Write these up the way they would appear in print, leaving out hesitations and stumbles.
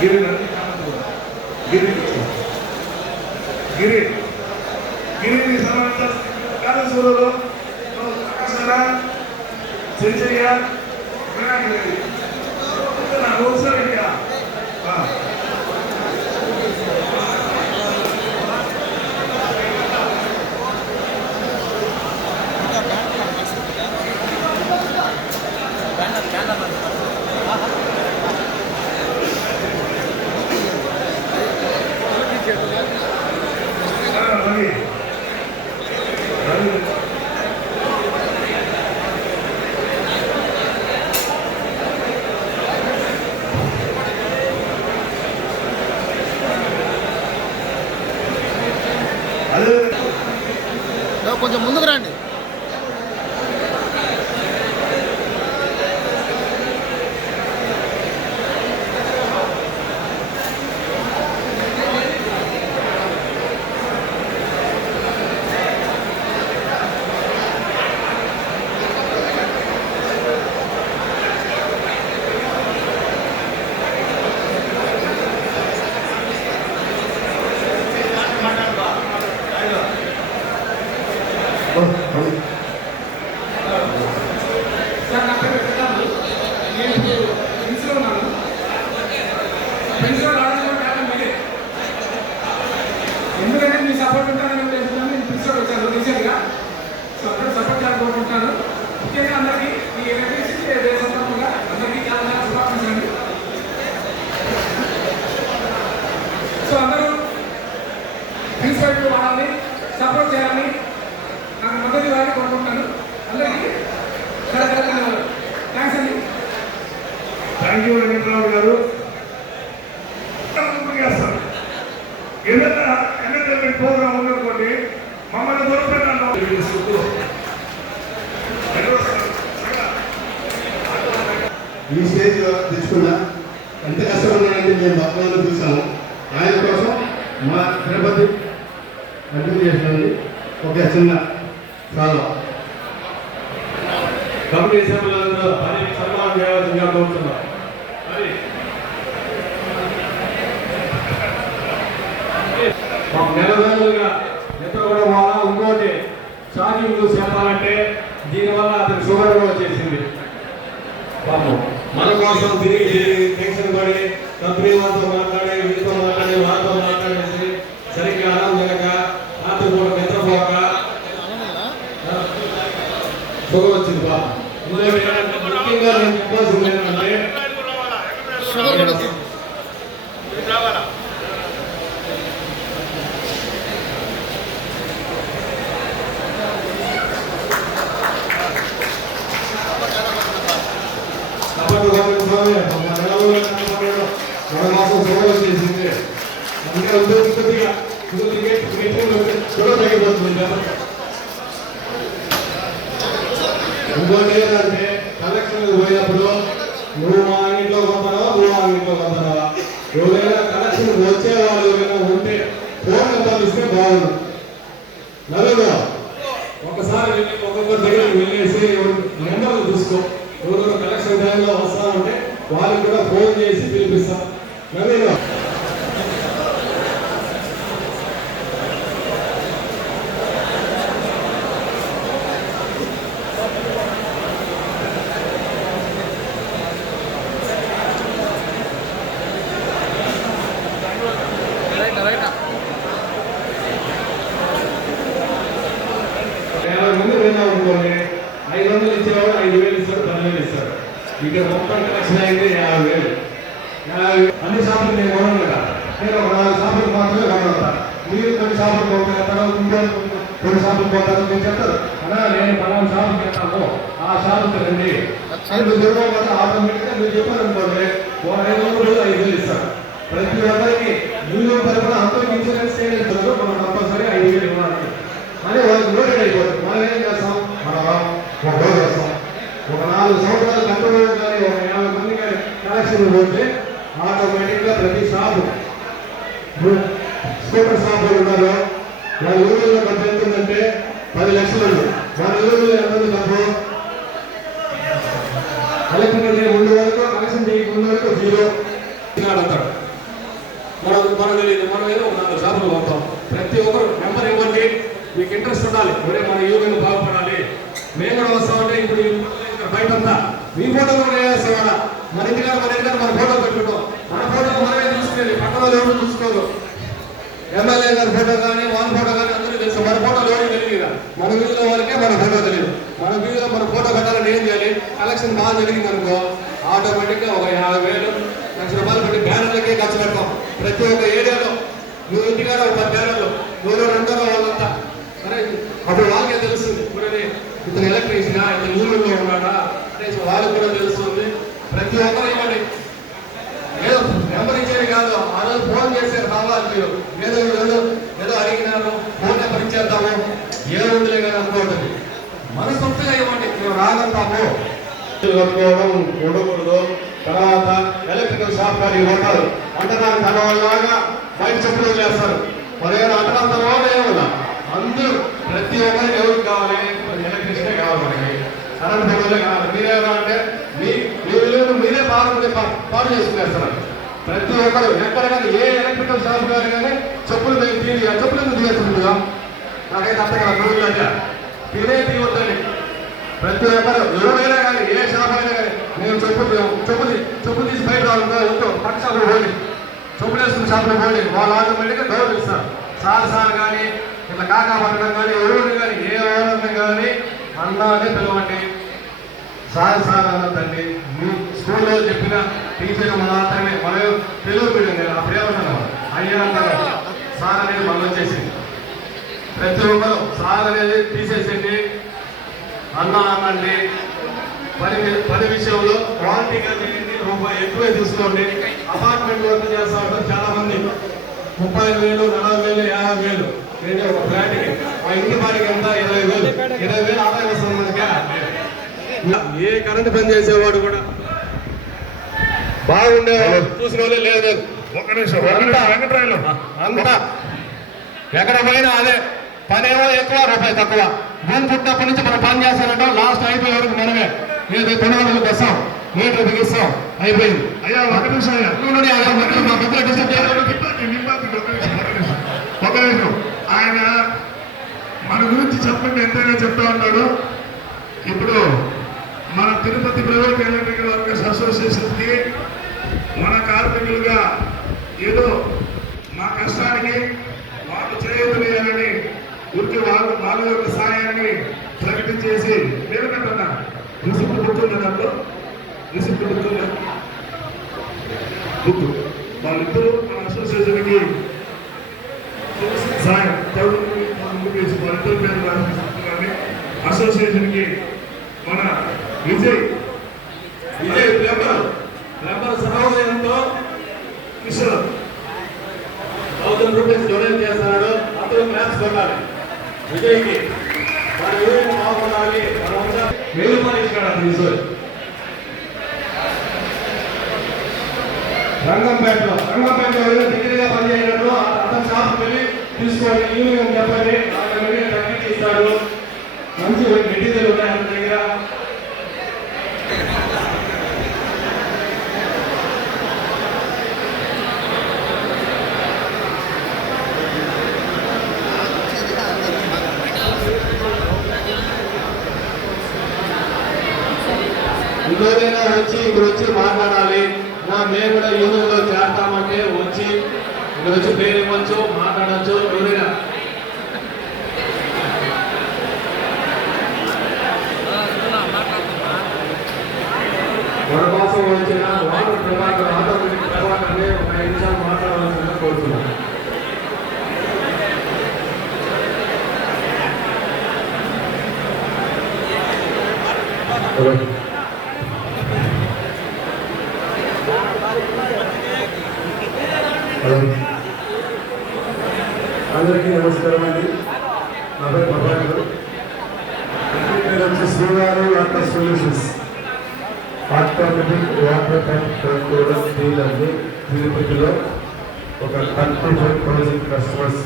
గిరి గిరి గిరి గిరిని సన్మానించారు కాళేశ్వరంలో ఆకాశాల చెంచయ్య నాకు ఒకసారి కొంచెం ముందుకు రండి. ఎందుకంటే మీ సపోర్ట్ ఉంటానని ఉద్దేశంతో నేను ప్రిన్సిపల్ వచ్చాను రీసెంట్గా. సో అందరూ సపోర్ట్ చేయాలనుకుంటున్నాను. ముఖ్యంగా అందరికీ ఈ ఎలక్ట్రిసిటీ డే సందర్భంగా అందరికీ చాలా శుభాకాంక్షలు. సో అందరూ ప్రిన్సిపల్ వాళ్ళని సపోర్ట్ చేయాలని నాకు మద్దతు ఇవ్వాలని కోరుకుంటున్నాను. అందరికీ చాలా చాలా ధన్యవాదాలు. థ్యాంక్స్ అండి. థ్యాంక్ యూ వెంకటరావు గారు. ఏదైనా ఎంటర్టైన్మెంట్ ప్రోగ్రామ్ ఉందనుకోండి మమ్మల్ని దూరపెట్టాను. ఈ స్టేజ్ తెచ్చుకున్నా ఎంత కష్టపడినాయంటే మేము భక్తులను చూసాము. ఆయన కోసం మా తిరుపతి అడ్మిట్ చేసినది ఒక చిన్న చాలా కమిటీ సభ్యులందరూ పని సన్మానం చేయవలసిందిగా కోరుతున్నాం. నెల రోజులుగా ఎక్కడ కూడా వాళ్ళ ఇంకోటి ఛార్జింగ్ చెప్పాలంటే దీనివల్ల అతనికి షుగర్ వచ్చేసింది. పాపం మన కోసం తిరిగి టెన్షన్ పడి కంపెనీ వాళ్ళతో మాట్లాడి వీటితో మాట్లాడి వాళ్ళతో మాట్లాడేసి సరిగ్గా ఆనందంగా రాత్రి పూట నిద్రపోక షుగర్ వచ్చింది. పాపం ముఖ్యంగా నేను చెప్పాల్సింది ఏంటంటే ఇంకోటి ఏంటంటే కలెక్షన్ పోయినప్పుడు నువ్వు మా ఇంట్లో కొంటావా నువ్వు మా ఇంట్లో కొంటావా ఎవరైనా కలెక్షన్ వచ్చే వాళ్ళు ఎవరైనా ఉంటే ఫోన్ నెంబర్ ఇస్తే బాగుంది. నలుగురు ఒకసారి వెళ్ళి ఒక్కొక్కరి దగ్గరికి వెళ్ళేసి నెంబర్లు చూసుకో. ఎవరు కలెక్షన్ టైంలో వస్తా ఉంటే వాళ్ళకి కూడా ఫోన్ చేసి పిలిపిస్తాం. నలుగురు అనుకోండి 500 ఇచ్చేవాడు 5,000 ఇస్తాడు 10,000 ఇస్తాడు. ఇక్కడ మొత్తం కలెక్షన్ అయితే 50,000. అన్ని షాపులు నేను కొనను కదా. నేను ఒక 4 షాపులకు మాత్రమే కొనగలుగుతా. మీరు కొన్ని షాపులు పోతారు కొన్ని షాపులు పోతారు. మీరు చెప్తారు అన్నా నేను 10 షాపుకి వెళ్తాను ఆ షాపుకి రండి అని మీరు చెప్పడం వల్ల ఆటోమేటిక్గా మీరు చెప్పారు అనుకోండి 500 5,000 ఇస్తారు. ప్రతి ఒక్కరికి మీరు తరఫున అంతకు ఇన్సూరెన్స్ చేయలేదు మనం కంపల్సరీ 5,000 ఇవ్వాలి అని వాళ్ళకి లోడెడ్ అయిపోతుంది. మనం ఏం చేస్తాం మనం ఒక రోజు చేస్తాం. ఒక 4 సంవత్సరాలు కంట్రోల్ కానీ ఒక 50 మంది కానీ కలెక్షన్ పోతే ఆటోమేటిక్గా ప్రతి షాపు స్కూటర్ షాపులు ఉన్నారు వాళ్ళ ఊళ్ళో ఖర్చు ఎంతుందంటే 10 లక్షలు ఉంది. వాళ్ళ ఊళ్ళో ఎంత డబ్బు కలెక్షన్ ముందు వరకు కలెక్షన్ చేయకుండా వరకు 0 అడుగుతాడు. మనకు తెలియదు. మనం ఏదో ఒక 4 షాపులు పోతాం. ప్రతి ఒక్కరు నెంబర్ ఇవ్వండి. మీకు ఇంట్రెస్ట్ ఉండాలి. ఒరే మన యూనియన్ బాగుపడాలి, మేము కూడా వస్తామంటే ఇప్పుడు బయట అంతా మీ ఫోటో కూడా వేస్తాం. మన ఇంటికాడ మన ఫోటో పెట్టుకుంటాం. మన ఫోటో మనమే చూసుకెళ్ళి పక్కన ఎవరు చూసుకోరు. ఎమ్మెల్యే గారి ఫోటో కానీ వాళ్ళ ఫోటో కానీ అందరూ తెలుసు. మన ఫోటో ఎవరు తెలియదు. మన వీధిలో వాళ్ళకే మన ఫోటో తెలియదు. మన వీధిలో మన ఫోటో పెట్టాలని ఏం చేయాలి? కలెక్షన్ బాగా జరిగింది అనుకో ఆటోమేటిక్గా ఒక 50,000 లక్ష రూపాయలు పెట్టి బ్యానర్లకే ఖర్చు పెడతాం. ప్రతి ఒక్క ఏరియాలో నువ్వు ఇంటికాడ ఒక 10 బ్యానర్లు నువ్వు 2 వాళ్ళంతా అరే అప్పుడు వాళ్ళకే తెలుస్తుంది. ఇప్పుడు ఇతను ఎలక్ట్రీషియనా, ఇతను యూనియన్లో ఉన్నాడా అనేసి వాళ్ళకి కూడా తెలుస్తుంది. ప్రతి ఒక్కరు ఇవ్వండి. ఏదో నెంబర్ ఇచ్చేది కాదు. ఆ రోజు ఫోన్ చేశారు కావాలి మీరు ఏదో అడిగినారు, ఫోన్ నెంబర్ ఇచ్చేద్దాము ఏముందిలే కానీ అనుకోవద్దు. మనసొంతగా ఇవ్వండి. మేము రాగంటాము కట్టుకోవడం ఉండకూడదు. తర్వాత ఎలక్ట్రికల్ షాప్ కానీ ఉంటారు అంటడానికి కలవాళ్ళలాగా బయట చెప్పులు చేస్తారు. మరేదో అంటకాల తర్వాత ఏమన్నా అందరూ ప్రతి ఒక్కరికి ఎవరికి కావాలి? ఎలక్ట్రిసిటీ కావాలి, మనకి కరెంట్ బిల్లులే కావాలి. మీరేమో అంటే మీ విలువను మీరే పాడు చేసుకునేస్తారు. ప్రతి ఒక్కరు ఎక్కడ కానీ ఏ ఎలక్ట్రికల్ షాప్ కానీ చెప్పులు చెప్పులు ఎందుకు తీసేస్తుందిగా నాకైతే అర్థం కదా. రోజులు అంటే తినే తీయొద్దండి. ప్రతి ఒక్కరు ఎవరైనా కానీ ఏ షాప్ అయినా కానీ నేను చెప్పు తీసి బయట రావాలంటే పక్క షాపులు పోండి, చెప్పులు వేసుకున్న షాపులు పోండి. వాళ్ళు ఆటోమేటిక్గా డోర్ ఇస్తారు. సార్ కానీ ఇట్లా కాకా పట్టడం కానీ ఎవరిని కానీ ఏ ఎవరిని కానీ అన్నానే పిలవండి. సార్ అన్నదండి. మీ స్కూల్లో చెప్పిన టీచర్ మాత్రమే మనం తెలుగు మీడియం కదా అప్పుడేమన్నా అయ్యా సార్ అనేది మనం వచ్చేసింది. ప్రతి ఒక్కరు సార్ అనేది తీసేసింది. అనండి. పని విషయంలో క్వాలిటీగా రూపాయి ఎక్కువే తీసుకోండి. అపార్ట్మెంట్ వర్క్ చేస్తా ఉంటారు చాలా మంది. 30,000, 40,000, 50,000 నేను ఒక ఫ్లాట్కి ఆ ఇంటి వారికి ఎంత 20,000 ఆదాయం వస్తుంది మనకి. ఏ కరెంట్ పని చేసేవాడు కూడా బాగుండేవాడు చూసిన వాళ్ళే లేదు. అంతా ఎక్కడ పోయినా అదే పనేమో ఎక్కువ రూపాయి తక్కువ. భూమి పుట్టినప్పటి నుంచి మనం పని చేస్తానంటే లాస్ట్ అయిపోయే వరకు మనమే ఏదో కొనుగోలుకి వస్తాం, మీటర్ బిగిస్తాం, అయిపోయింది. అయ్యా ఒక నిమిషం ఒక నిమిషం. ఆయన మన గురించి చెప్పండి ఎంతైనా చెప్తా ఉన్నాడు. ఇప్పుడు మన తిరుపతి ప్రైవేట్ ఎలక్ట్రికల్ వర్కర్స్ అసోసియేషన్కి మన కార్మికులుగా ఏదో మా కష్టానికి వాళ్ళు చేయలేదని ఊరికి వాళ్ళ యొక్క సాయాన్ని ప్రకటించేసి లేదంటున్నా రిసిప్ట్ గుర్తుందా? దాంట్లో రిసిప్ట్ గుర్తుందా? గుర్తు. వాళ్ళిద్దరూ మన అసోసియేషన్కి సాయం వాళ్ళిద్దరు పేరు కానీ అసోసియేషన్కి మన విజయ్ ప్లంబర్ సహోదయంతో కిషోర్ 1000 రూపీస్ డొనేట్ చేస్తున్నాడు. అందరూ క్లాప్స్ కొట్టాలి విజయ్కి. మన యూనియన్ బాగుండాలి. మనమంతా మేలుపని ఇచ్చాడు తీసుకొని రంగంపేటలో డిగ్రీగా పనిచేయడంలో అతని షాప్కి వెళ్ళి తీసుకోండి. యూనియన్ చెప్పండి, ఆయన తగ్గించి ఇస్తాడు. మంచి మెటీరియల్ ఉన్నాయి అతని దగ్గర. ఇంకోదైనా వచ్చి ఇక్కడ వచ్చి మాట్లాడాలి. మేము కూడా యూనియన్లో చేస్తామంటే వచ్చి ఇక్కడ వచ్చి పేరు ఇవ్వచ్చు, మాట్లాడచ్చు. ఎవరైనా మన కోసం వచ్చిన వాటర్ ప్రభాకర్ ఆటోమేటిక్ ప్రభాకర్ని ఒక 5 నిమిషాలు మాట్లాడాల్సిందిగా కోరుతున్నాను. అందరికీ నమస్కారం అండి. నా పేరు ప్రభాకర్. పేరు వచ్చి శ్రీవారు water solutions automatic water tank కనుక్కోవడం డీలండి. తిరుపతిలో ఒక 35,000 కస్టమర్స్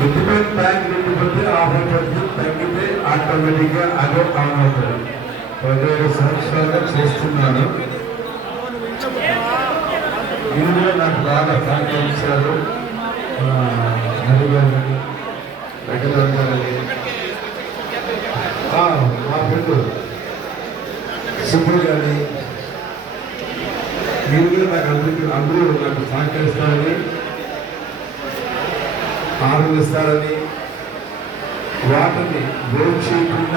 మితిమైన ట్యాంక్ నిండిపోతే ఆఫ్ అయిపోతుంది, తగ్గితే ఆటోమేటిక్గా అదే ఆన్ అవుతుంది. 17 సంవత్సరాలుగా చేస్తున్నాను. మీరు కూడా నాకు బాగా సహకరించారు. హరి గారిని, వెంకటరావు గారిని, మా ఫ్రెండ్ సుబ్బు గారిని, మీరు కూడా నాకు అందరూ నాకు సహకరిస్తారని, ఆనందిస్తారని, వాటిని వేరు చేయకుండా